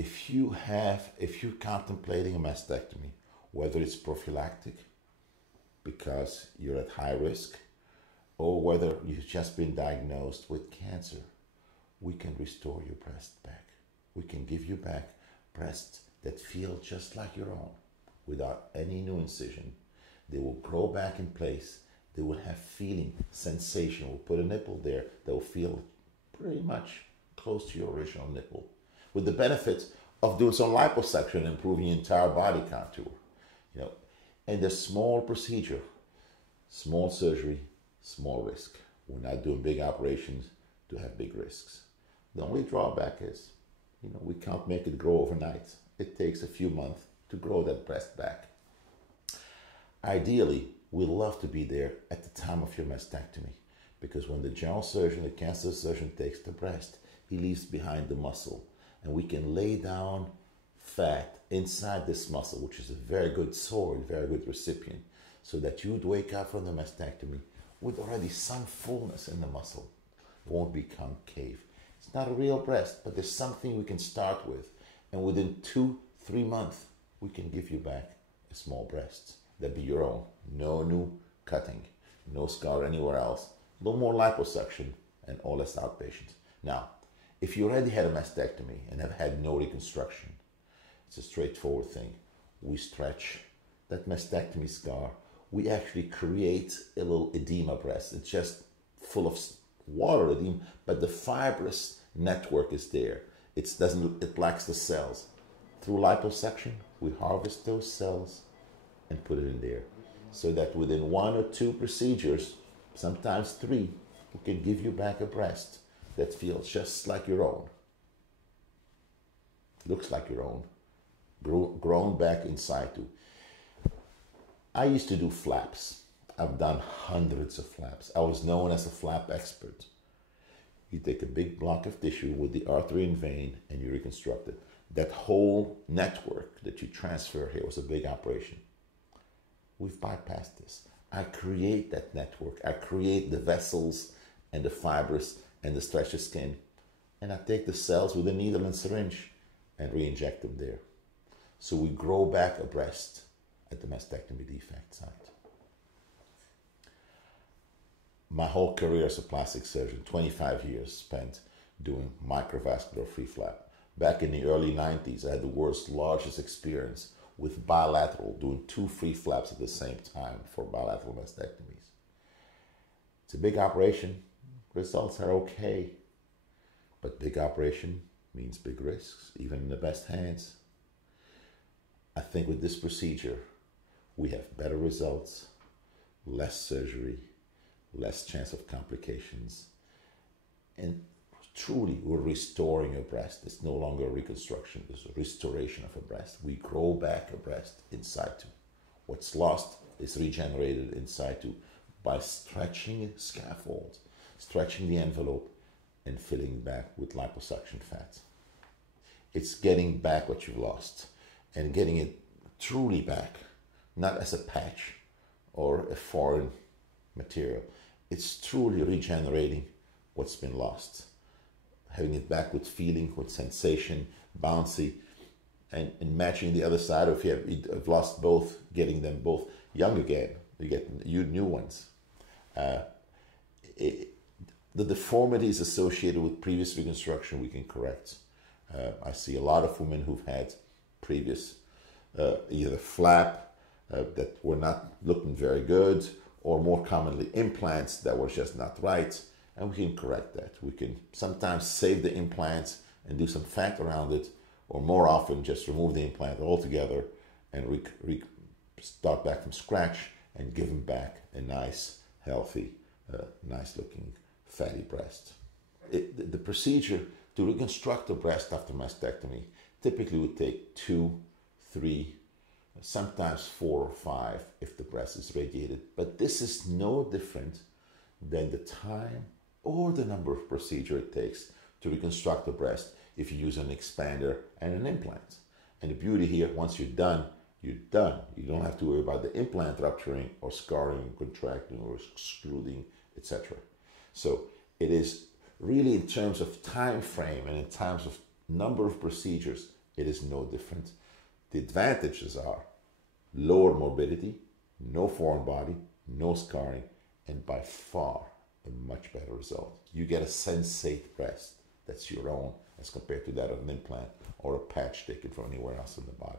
if you're contemplating a mastectomy, whether it's prophylactic because you're at high risk, or whether you've just been diagnosed with cancer, we can restore your breast back. We can give you back breasts that feel just like your own without any new incision. They will grow back in place. They will have feeling, sensation. We'll put a nipple there that will feel pretty much close to your original nipple, with the benefit of doing some liposuction and improving your entire body contour. You know, and a small procedure, small surgery, small risk. We're not doing big operations to have big risks. The only drawback is, you know, we can't make it grow overnight. It takes a few months to grow that breast back. Ideally, we love to be there at the time of your mastectomy, because when the general surgeon, the cancer surgeon, takes the breast, he leaves behind the muscle, and we can lay down fat inside this muscle, which is a very good sword, very good recipient, so that you'd wake up from the mastectomy with already some fullness in the muscle. It won't be concave. It's not a real breast, but there's something we can start with, and within 2-3 months, we can give you back a small breast. That'd be your own. No new cutting, no scar anywhere else. A little more liposuction and all less outpatient. Now, if you already had a mastectomy and have had no reconstruction, it's a straightforward thing. We stretch that mastectomy scar. We actually create a little edema breast. It's just full of water edema, but the fibrous network is there. It lacks the cells. Through liposuction, we harvest those cells and put it in there, so that within 1 or 2 procedures, sometimes 3, we can give you back a breast that feels just like your own, looks like your own, grown back in situ. I used to do flaps. I've done hundreds of flaps. I was known as a flap expert. You take a big block of tissue with the artery and vein and you reconstruct it. That whole network that you transfer here was a big operation. We've bypassed this. I create that network. I create the vessels and the fibers and the stretched skin. And I take the cells with a needle and syringe and re-inject them there. So we grow back a breast at the mastectomy defect site. My whole career as a plastic surgeon, 25 years spent doing microvascular free flap. Back in the early 90s, I had the world's largest experience with bilateral, doing 2 free flaps at the same time for bilateral mastectomies. It's a big operation. Results are okay. But big operation means big risks, even in the best hands. I think with this procedure, we have better results, less surgery, less chance of complications, and truly we're restoring a breast. It's no longer a reconstruction, it's a restoration of a breast. We grow back a breast in situ. What's lost is regenerated in situ by stretching scaffold, stretching the envelope, and filling back with liposuction fat. It's getting back what you've lost and getting it truly back, not as a patch or a foreign material. It's truly regenerating what's been lost, having it back with feeling, with sensation, bouncy, and matching the other side. Or if you have lost both, getting them both young again, you get new ones. The deformities associated with previous reconstruction we can correct. I see a lot of women who've had previous either flap that were not looking very good, or more commonly implants that were just not right, and we can correct that. We can sometimes save the implants and do some fat around it, or more often just remove the implant altogether and start back from scratch and give them back a nice, healthy, nice looking fatty breast. The procedure to reconstruct the breast after mastectomy typically would take 2, 3, sometimes 4 or 5 if the breast is radiated. But this is no different than the time or the number of procedures it takes to reconstruct the breast if you use an expander and an implant. And the beauty here, once you're done, you're done. You don't have to worry about the implant rupturing or scarring, contracting or extruding, etc. So it is really, in terms of time frame and in terms of number of procedures, it is no different. The advantages are lower morbidity, no foreign body, no scarring, and by far a much better result. You get a sensate breast that's your own as compared to that of an implant or a patch taken from anywhere else in the body.